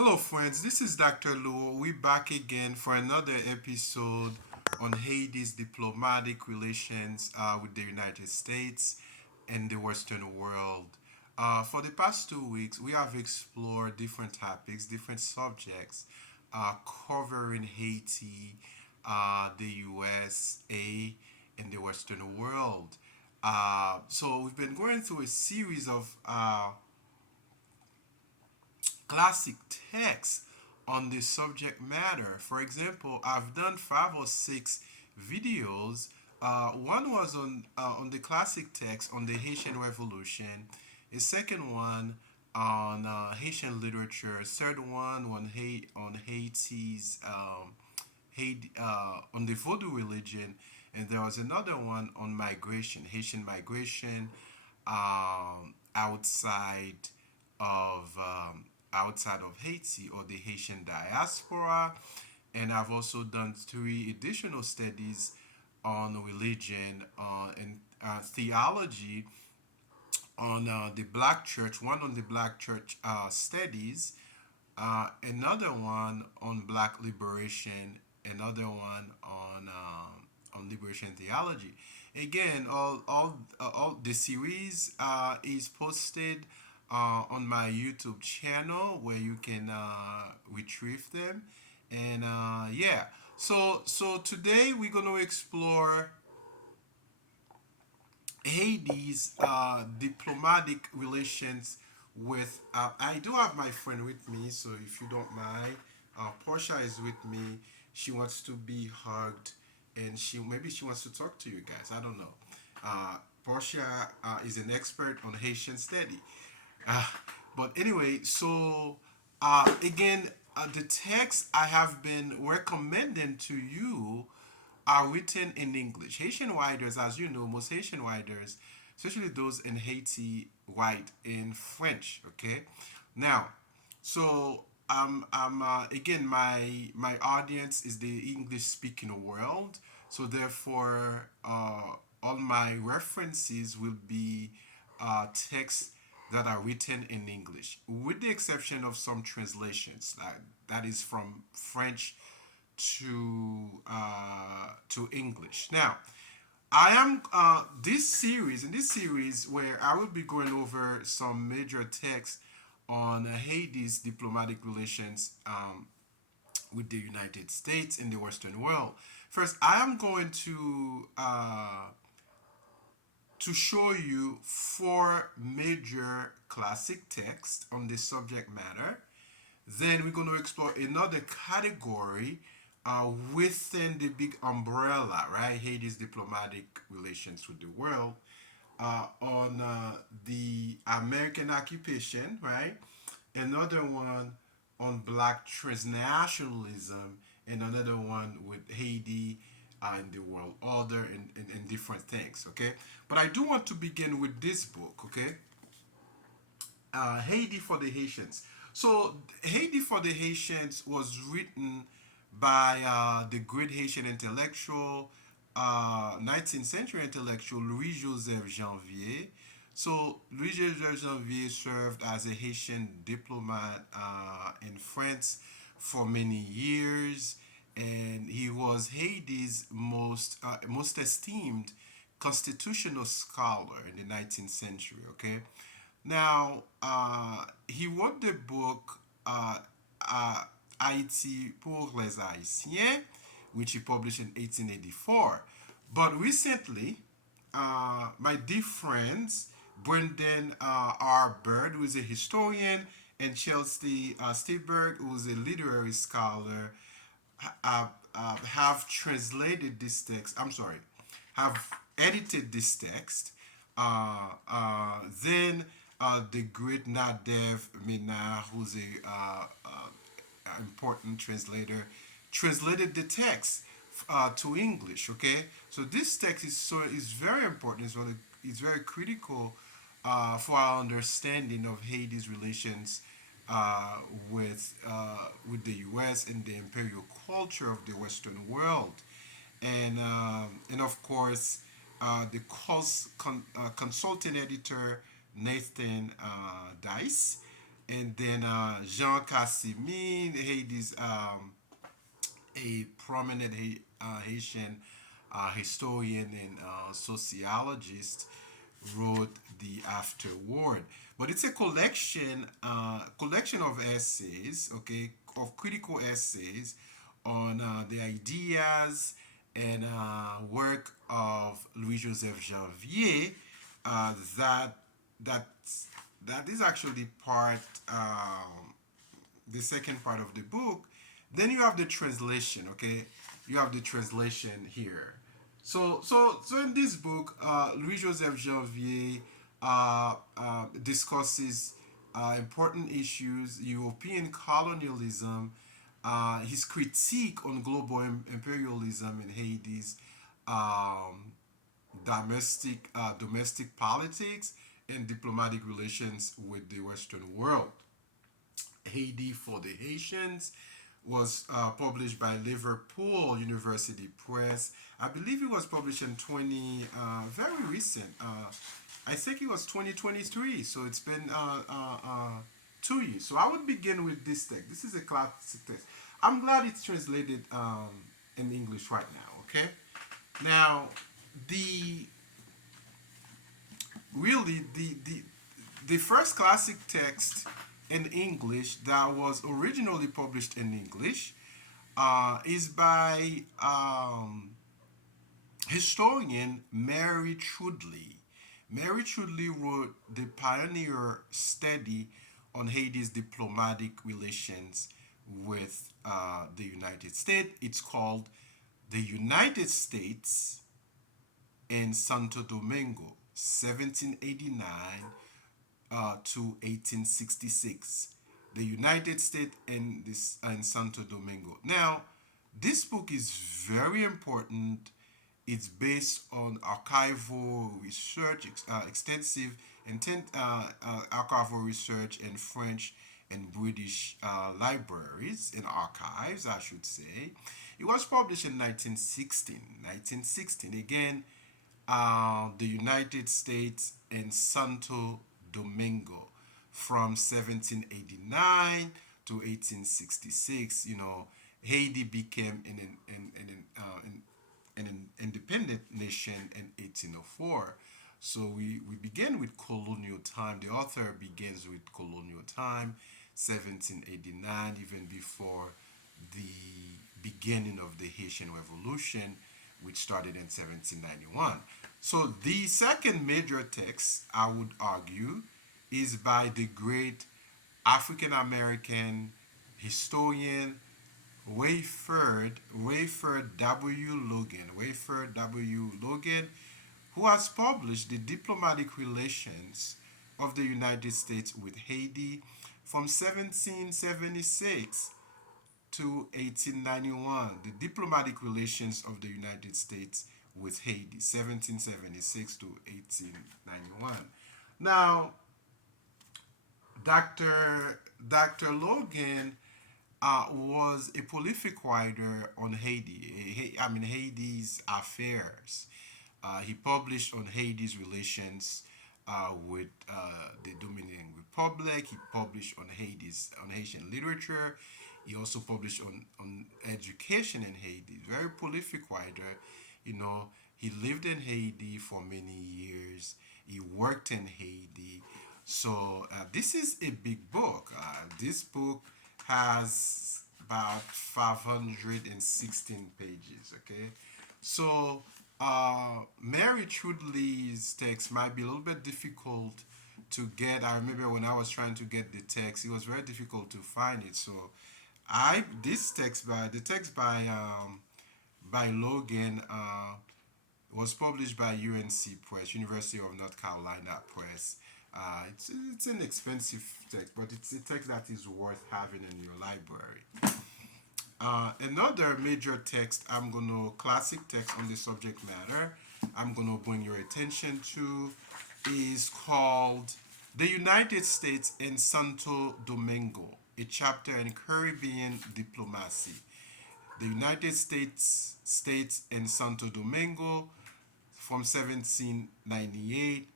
Hello, friends. This is Dr. Luo. We're back again for another episode on Haiti's diplomatic relations with the United States and the Western world. For the past 2 weeks, we have explored different topics, different subjects, covering Haiti, the USA, and the Western world. So we've been going through a series of classic texts on the subject matter. For example, I've done 5 or 6 videos. One was on the classic text on the Haitian Revolution. A second one on Haitian literature. A third one on Haiti's Haiti, on the Vodou religion, and there was another one on migration, Haitian migration, outside of outside of Haiti or the Haitian diaspora. And I've also done 3 additional studies on religion and theology on the Black Church. One on the Black Church studies, another one on Black liberation, another one on liberation theology. Again, all the series is posted on my YouTube channel where you can retrieve them. And yeah, so today we're gonna explore Haiti's diplomatic relations with. I do have my friend with me, so if you don't mind, Portia is with me. She wants to be hugged, and she wants to talk to you guys. I don't know. Portia is an expert on Haitian study. Uh, but anyway, so again, the texts I have been recommending to you are written in English. Haitian writers, as you know, most Haitian writers, especially those in Haiti, write in French. Okay, now, so again, my audience is the English speaking world, so therefore, all my references will be texts that are written in English, with the exception of some translations that is from French to English. Now, I am in this series where I will be going over some major texts on Haiti's diplomatic relations with the United States and the Western world. First, I am going to show you 4 major classic texts on this subject matter. Then we're going to explore another category within the big umbrella, right? Haiti's diplomatic relations with the world, on the American occupation, right? Another one on black transnationalism, and another one with Haiti and the world order and different things, okay? But I do want to begin with this book, okay? Haiti for the Haitians. So, Haiti for the Haitians was written by the great Haitian intellectual, 19th century intellectual Louis Joseph Janvier. So, Louis Joseph Janvier served as a Haitian diplomat in France for many years, and he was Haiti's most esteemed constitutional scholar in the 19th century. Okay, now, he wrote the book Haïti pour les Haïtiens, which he published in 1884. But recently, my dear friends, Brendan R. Bird, who is a historian, and Chelsea Steberg, who is a literary scholar, have translated this text. I'm sorry, have edited this text. Then the great Nadev Mina, who's a important translator, translated the text to English. Okay, so this text is very important. It's very critical for our understanding of Haiti's relations with the U.S. and the imperial culture of the Western world, and of course the consulting editor Nathan Dice and then Jean Casimir, Haiti's a prominent Haitian historian and sociologist, wrote the afterword. But it's a collection of essays, okay, of critical essays on the ideas and work of Louis Joseph Janvier, that that that is actually part the second part of the book. Then you have the translation, okay? You have the translation here. So in this book, Louis Joseph Janvier discusses important issues, European colonialism, his critique on global imperialism in Haiti's um, domestic politics and diplomatic relations with the Western world. Haiti for the Haitians was published by Liverpool University Press. I believe it was published in 20, very recent. I think it was 2023, so it's been 2 years. So I would begin with this text. This is a classic text. I'm glad it's translated in English right now, okay? Now, the really the first classic text in English that was originally published in English is by historian Mary Trudley. Mary Trudley wrote the pioneer study on Haiti's diplomatic relations with the United States. It's called The United States in Santo Domingo, 1789 to 1866. The United States and this and Santo Domingo. Now, this book is very important. It's based on archival research, extensive archival research in French and British libraries and archives, I should say. It was published in 1916. 1916 again, the United States and Santo Domingo from 1789 to 1866. You know, Haiti became an independent nation in 1804. So we begin with colonial time. The author begins with colonial time, 1789, even before the beginning of the Haitian Revolution, which started in 1791. So the second major text, I would argue, is by the great African American historian Wayford W. Logan. Wayford W. Logan, who has published the diplomatic relations of the United States with Haiti from 1776 to 1891. The diplomatic relations of the United States with Haiti, 1776 to 1891. Now, Dr. Logan was a prolific writer on Haiti. I mean, Haiti's affairs. He published on Haiti's relations with the Dominican Republic. He published on Haitian literature. He also published on education in Haiti. Very prolific writer. You know, he lived in Haiti for many years. He worked in Haiti. So this is a big book. This book has about 516 pages. Okay, so Mary Trudley's text might be a little bit difficult to get. I remember when I was trying to get the text, it was very difficult to find it. So I this text by the text by Logan was published by UNC Press, University of North Carolina Press. It's an expensive text, but it's a text that is worth having in your library. Another major text classic text on the subject matter, I'm gonna bring your attention to is called The United States and Santo Domingo, a chapter in Caribbean diplomacy. The United States and Santo Domingo from 1798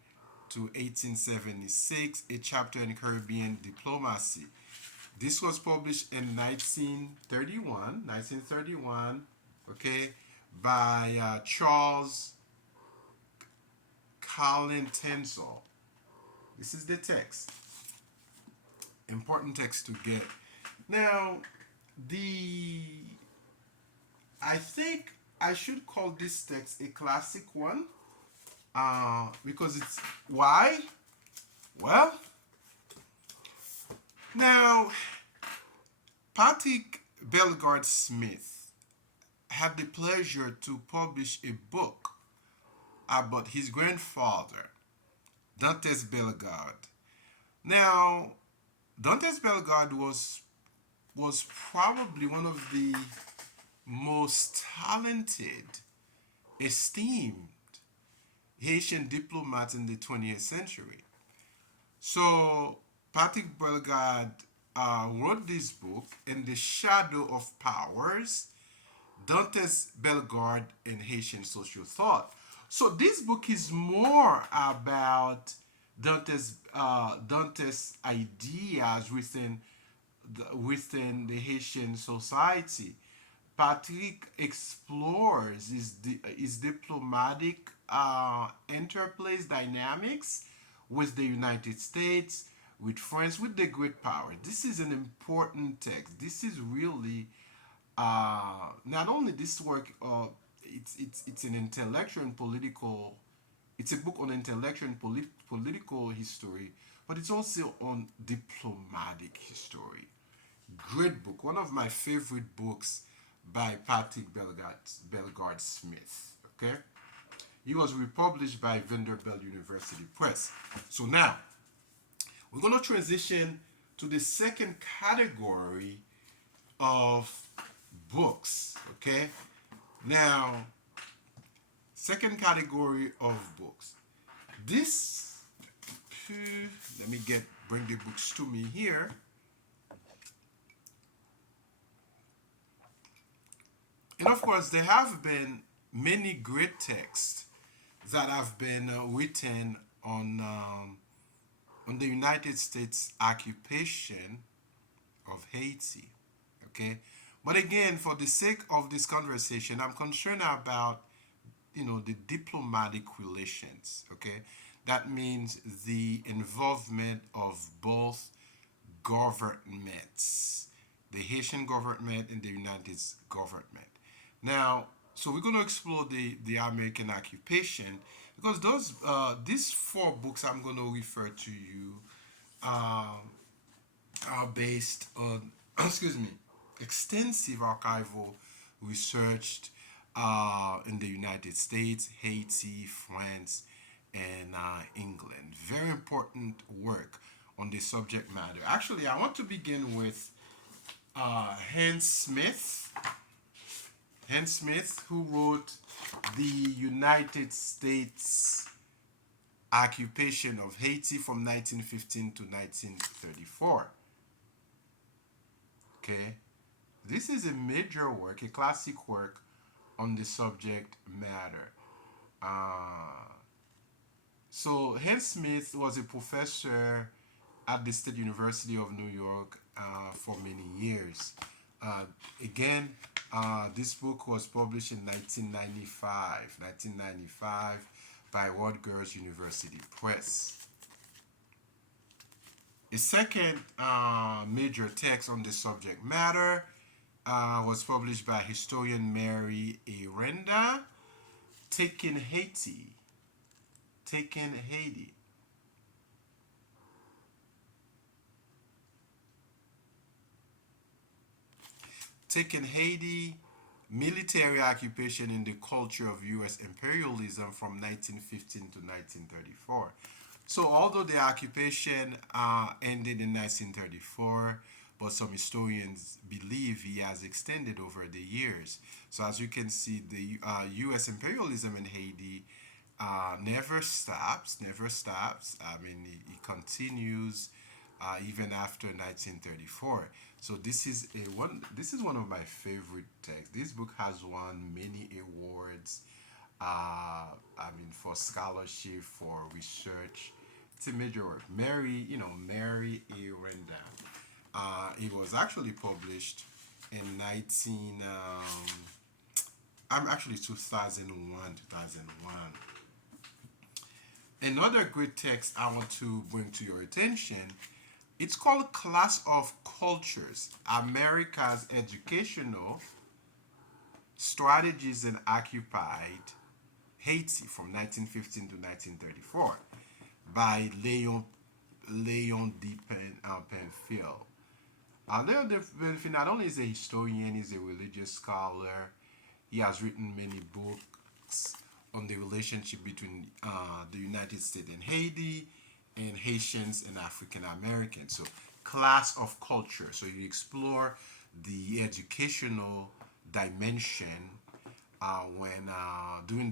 to 1876, a chapter in Caribbean diplomacy. This was published in 1931, okay, by Charles Colin Tensor. This is the text. Important text to get. Now, the I think I should call this text a classic one because it's why? Well, now Patrick Bellegarde Smith had the pleasure to publish a book about his grandfather, Dantes Bellegarde. Now, Dantes Bellegarde was probably one of the most talented, esteemed Haitian diplomats in the 20th century. So Patrick Bellegarde wrote this book, In the Shadow of Powers, Dantes Bellegarde and Haitian Social Thought. So this book is more about Dantes ideas within the Haitian society. Patrick explores his diplomatic interplays dynamics with the United States, with France, with the great power. This is an important text. This is really not only this work. It's an intellectual and political. It's a book on intellectual and political history, but it's also on diplomatic history. Great book. One of my favorite books by Patrick Bellegarde Smith. Okay, he was republished by Vanderbilt University Press. So now we're gonna transition to the second category of books. Okay, now second category of books. This let me bring the books to me here. And of course, there have been many great texts that have been written on the United States occupation of Haiti. Okay, but again, for the sake of this conversation, I'm concerned about the diplomatic relations. Okay, that means the involvement of both governments, the Haitian government and the United States government. Now, so we're going to explore the American occupation because these four books I'm going to refer to you are based on excuse me extensive archival research in the United States, Haiti, France, and England. Very important work on the subject matter. Actually, I want to begin with Hans Smith. Hans Smith, who wrote The United States Occupation of Haiti from 1915 to 1934. Okay, this is a major work, a classic work on the subject matter. So Hans Smith was a professor at the State University of New York for many years. Again, this book was published in 1995 by Rutgers University Press. A second major text on the subject matter was published by historian Mary Arenda, Taking Haiti. Taking Haiti. Taking Haiti, military occupation in the culture of U.S. imperialism from 1915 to 1934. So, although the occupation ended in 1934, but some historians believe he has extended over the years. So, as you can see, the U.S. imperialism in Haiti never stops, never stops. I mean, it continues even after 1934. So this is one. This is one of my favorite texts. This book has won many awards. I mean, for scholarship, for research. It's a major work. Mary, Mary Aranda. It was actually published in 19. I'm actually 2001, 2001. Another great text I want to bring to your attention. It's called Class of Cultures: America's Educational Strategies in Occupied Haiti from 1915 to 1934 by Leon D. Penfield. Leon D. Penfield not only is a historian, he's a religious scholar. He has written many books on the relationship between the United States and Haiti, and Haitians and African Americans. So, class of culture. So, you explore the educational dimension when during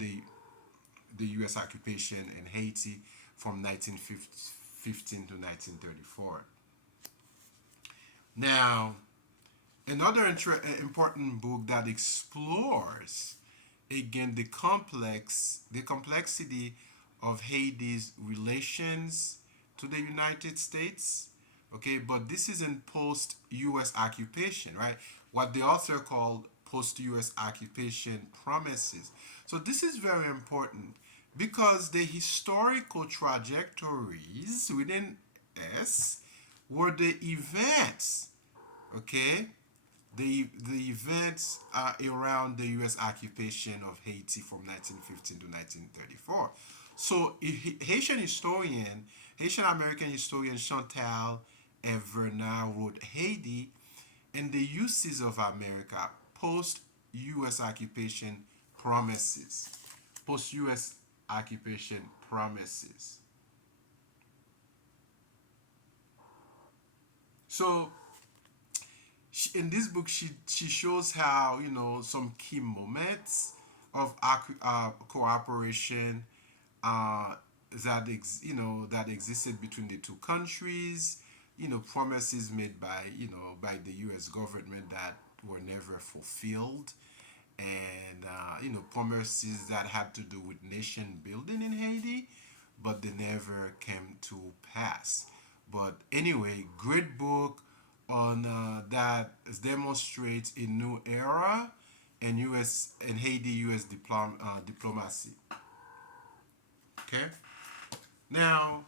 the U.S. occupation in Haiti from 1915 to 1934. Now, another important book that explores again the complexity of Haiti's relations to the United States. Okay, but this is in post US occupation, right? What the author called post US occupation promises. So this is very important because the historical trajectories within S were the events, okay, the events around the U.S. occupation of Haiti from 1915 to 1934. So, Haitian American historian Chantal Evernard wrote Haiti and the uses of America post U.S. occupation promises. Post U.S. occupation promises. So, in this book she shows how some key moments of cooperation uh, that existed between the two countries, promises made by by the US government that were never fulfilled, and promises that had to do with nation building in Haiti, but they never came to pass. But anyway, great book on that demonstrates a new era in U.S. and Haiti U.S. diplomacy. Okay. Now,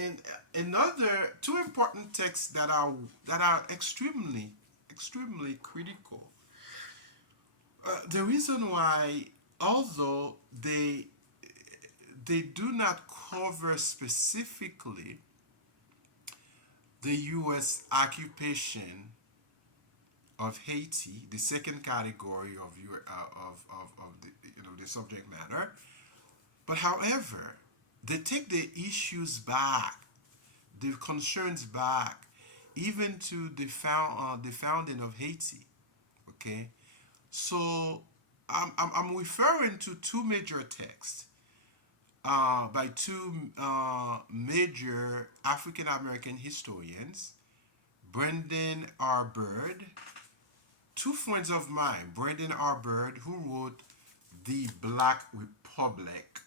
and another two important texts that are extremely critical. The reason why, although they do not cover specifically the U.S. occupation of Haiti, the second category of the the subject matter, but however, they take the issues back, the concerns back, even to the founding of Haiti. Okay, so I'm referring to two major texts by two major African American historians, Brendan R. Bird, two friends of mine, Brendan R. Bird, who wrote The Black Republic,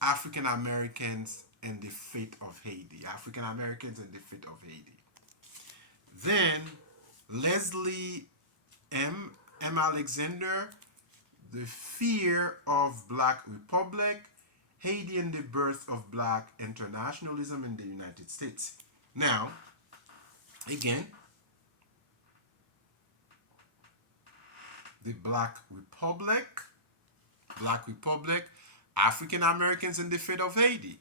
African Americans and the Fate of Haiti. African Americans and the Fate of Haiti. Then Leslie M. Alexander, The Fear of Black Republic, Haiti and the Birth of Black Internationalism in the United States. Now, again, the Black Republic, African Americans in the Fate of Haiti,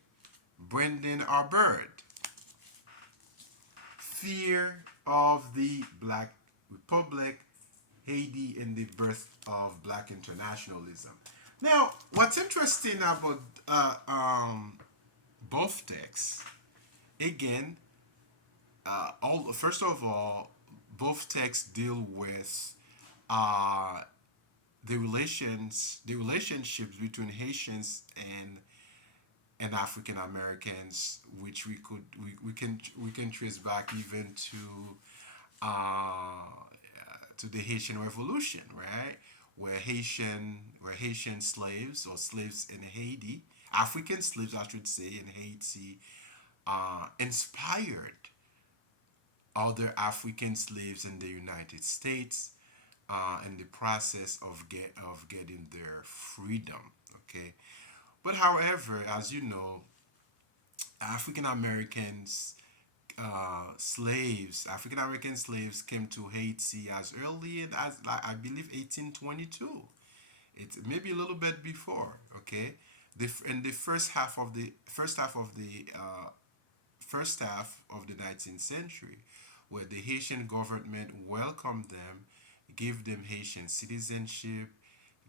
Brendan R. Bird, Fear of the Black Republic, Haiti and the Birth of Black Internationalism. Now, what's interesting about both texts, again, all first of all, both texts deal with uh, the relationships between Haitians and African Americans, which we can trace back even uh, to the Haitian Revolution, right? Where Haitian slaves or slaves in Haiti, African slaves, I should say, in Haiti, inspired other African slaves in the United States in the process of getting their freedom. Okay, but however, as you know, African Americans African American slaves came to Haiti as early as like, I believe 1822. It's maybe a little bit before. Okay, in the first half of the 19th century, where the Haitian government welcomed them, gave them Haitian citizenship,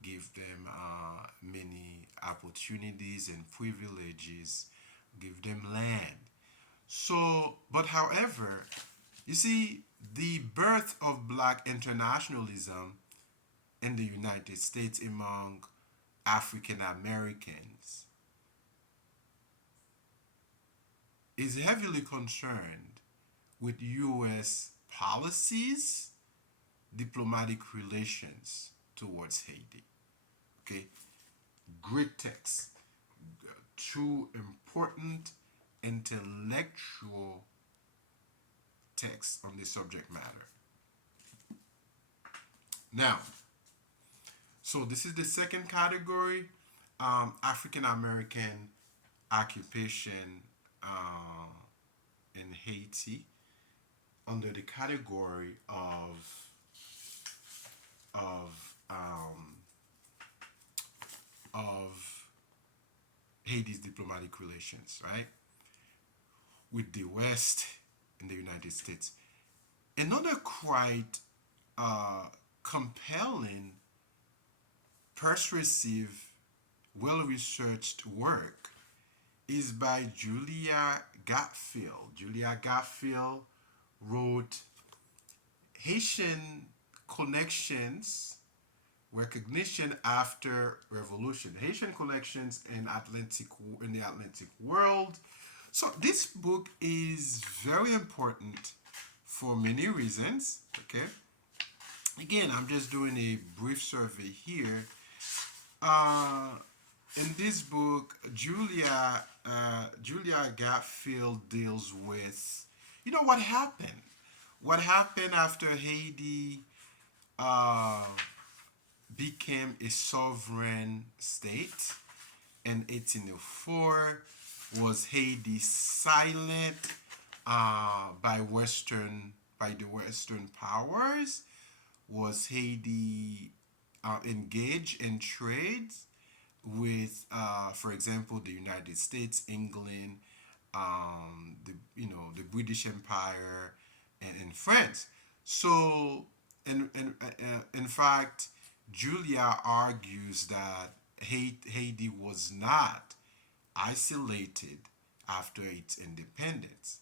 give them many opportunities and privileges, give them land. So, but however, you see, the birth of black internationalism in the United States among African Americans is heavily concerned with U.S. policies, diplomatic relations towards Haiti. Okay, great text, two important intellectual texts on the subject matter. Now, so this is the second category, African American occupation in Haiti under the category of of Haiti's diplomatic relations, right, with the West in the United States. Another quite uh, compelling, persuasive, well researched work is by Julia Gatfield. Julia Gatfield wrote Haitian Connections Recognition After Revolution. Haitian Connections in the Atlantic World. So this book is very important for many reasons. Okay. Again, I'm just doing a brief survey here. Uh, in this book, Julia Gatfield deals with, what happened. What happened after Haiti uh, became a sovereign state in 1804? Was Haiti silent by the Western powers? Was Haiti engaged in trades with, for example, the United States, England, the British Empire, and France? So, in fact, Julia argues that Haiti was not isolated after its independence,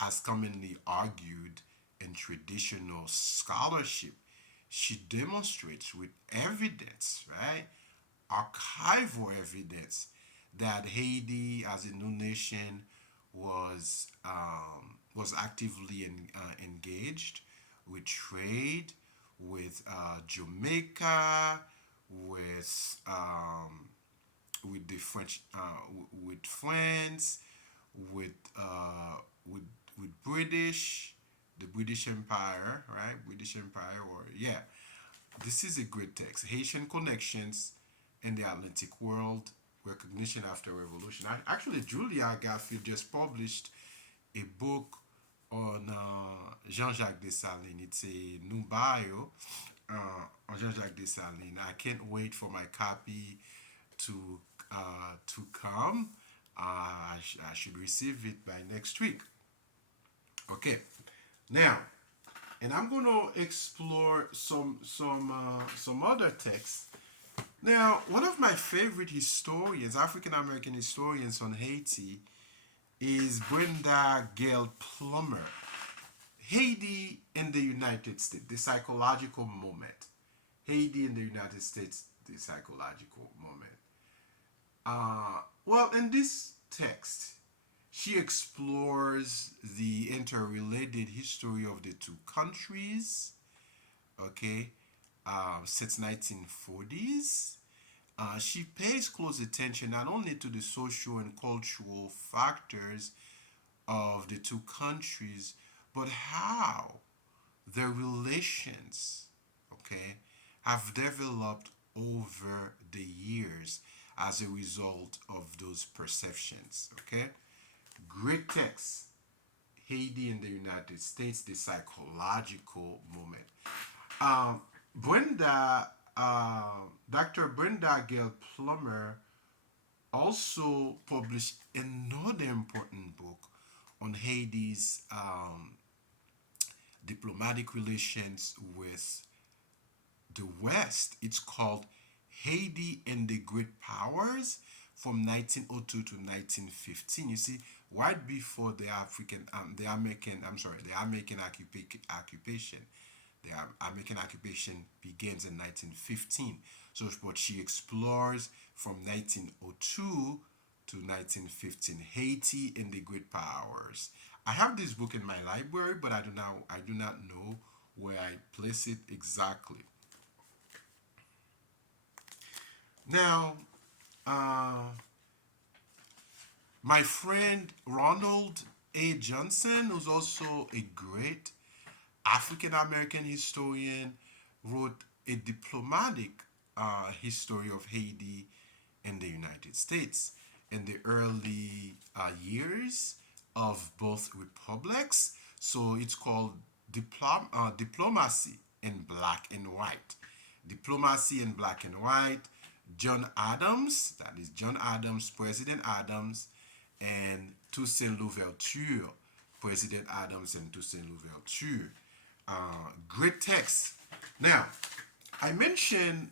as commonly argued in traditional scholarship. She demonstrates with evidence, right, archival evidence, that Haiti, as a new nation, was actively engaged with trade, with Jamaica, with the French, with France, with uh, with with the British Empire, right? British Empire, or yeah, this is a great text. Haitian Connections in the Atlantic World, Recognition After Revolution. Actually, Julia Garfield just published a book on Jean-Jacques Dessalines. It's a new bio on Jean-Jacques Dessalines. I can't wait for my copy to come. I should receive it by next week. Okay, now, and I'm going to explore some other texts. Now, one of my favorite historians, African American historians on Haiti, is Brenda Gale Plummer. Haiti in the United States, the psychological moment. Haiti in the United States, the psychological moment. Well, in this text, she explores the interrelated history of the two countries, okay, since 1940s. she pays close attention not only to the social and cultural factors of the two countries, but how the relations, okay, have developed over the years as a result of those perceptions, okay? Great text, Haiti and the United States, the psychological moment. Um, Brenda, Dr. Brenda Gale Plummer also published another important book on Haiti's diplomatic relations with the West. It's called Haiti and the Great Powers from 1902 to 1915. You see, right before the American occupation, the American occupation begins in 1915. So, but she explores from 1902 to 1915 Haiti and the Great Powers. I have this book in my library, but I do not know where I place it exactly. Now, uh, my friend Ronald A. Johnson, who's also a great African American historian, wrote a diplomatic history of Haiti and the United States in the early years of both republics. So it's called Diplomacy in Black and White. Diplomacy in Black and White. John Adams, that is John Adams, President Adams, and Toussaint Louverture, President Adams and Toussaint Louverture. Great text. Now, I mentioned